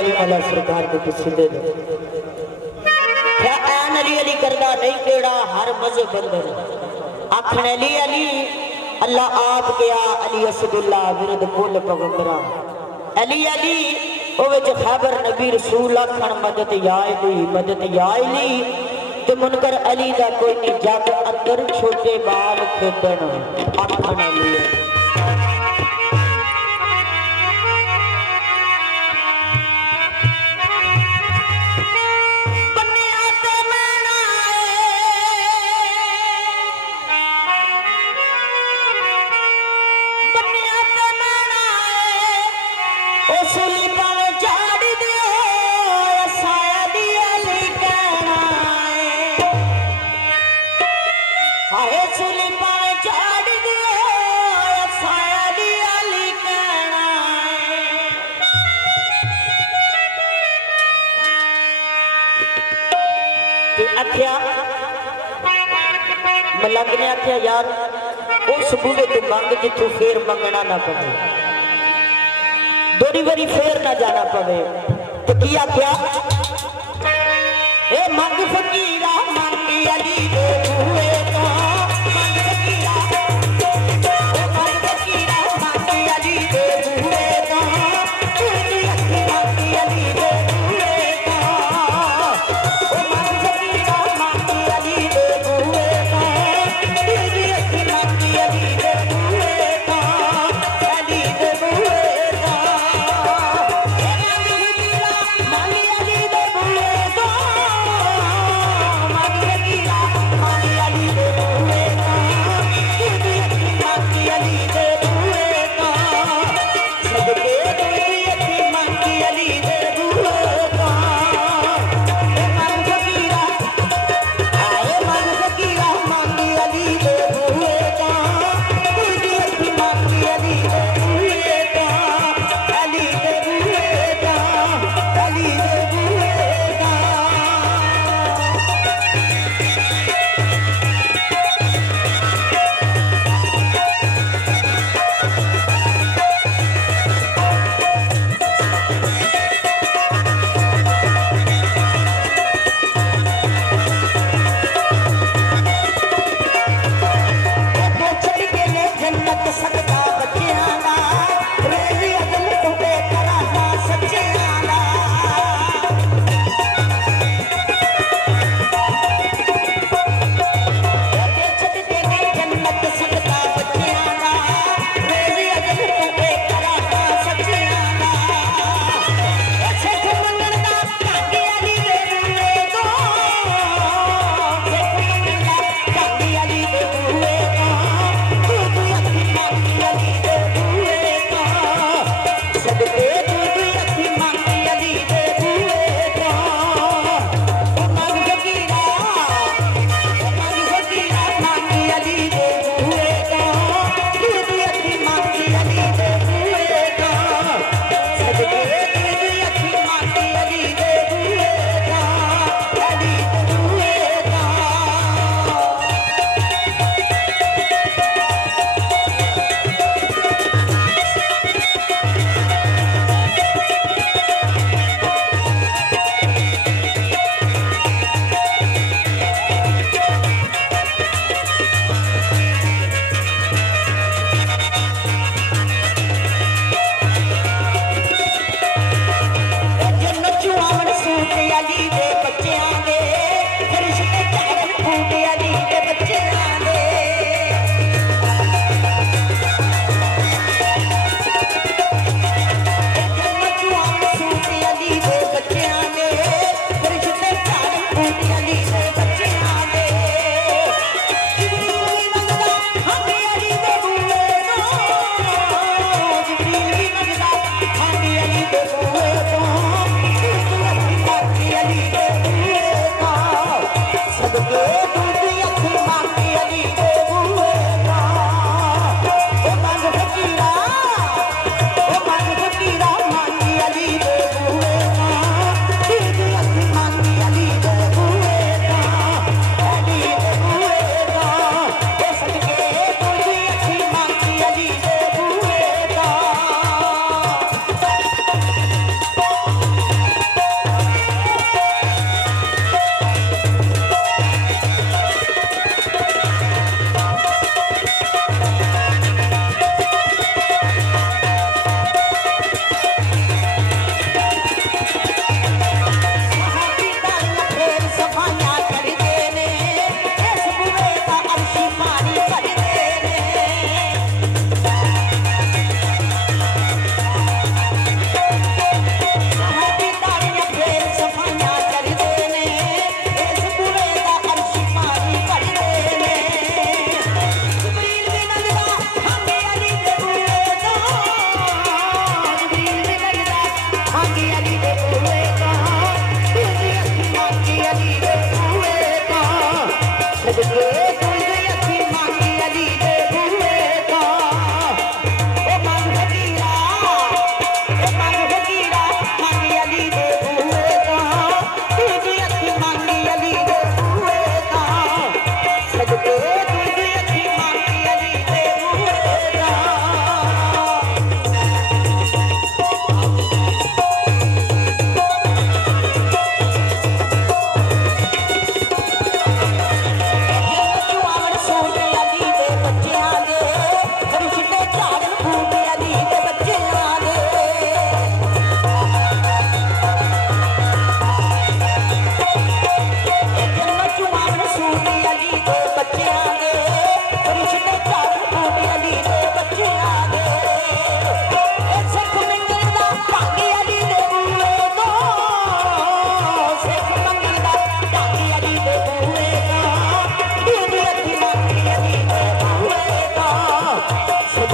वाली वाला सरकार को किसी दे दो क्या ऐन अली अली करदा नहीं केड़ा हर मजहब बंदर आखण अली अली अल्लाह आप गया अली असदुल्ला विरद कुल पैगंबरा अली अली ओवे च खबर नबी रसूल आखण मदद या अली ते मुनकर अली दा कोई नहीं जग अंदर छोटे बाल खेडन आखण अली आख्या मलंग ने आख्या यार उस बूढ़े तू मंग जिथू फिर मंगना ना पवे दोरी बारी फिर ना जाना पवे तो की आख्या ए मंग फकीरा मंगी अली दे बूहे तो मंग फकीरा मंग फकीरा मंगी अली दे बूहे तो तेरी अखी मंगी अली दे बूहे तो ओ मंग फकीरा मंगी अली दे बूहे तो तेरी अखी मंगी अली दे बूहे तो अली दे बूहे तो ए मंग फकीरा मंगी अली दे बूहे तो मंग फकीरा मंगी अली ਸਾਰੇ ਬੂਟੇ ਅਲੀ ਦੇ ਬੱਚਿਆਂ ਦੇ ਇਹ ਸਿੱਖ ਮੰਗਣ ਦਾ ਢੰਗ ਅਲੀ ਦੇ ਬੂਹੇ ਤੋਂ ਸਿੱਖ ਮੰਗਣ ਦਾ ਢੰਗ ਅਲੀ ਦੇ ਬੂਹੇ ਤੋਂ ਬੀਬੀ ਅੱਖੀ ਮੰਗੀ ਅਲੀ ਦੇ ਬੂਹੇ ਤੋਂ ਸਿੱਖ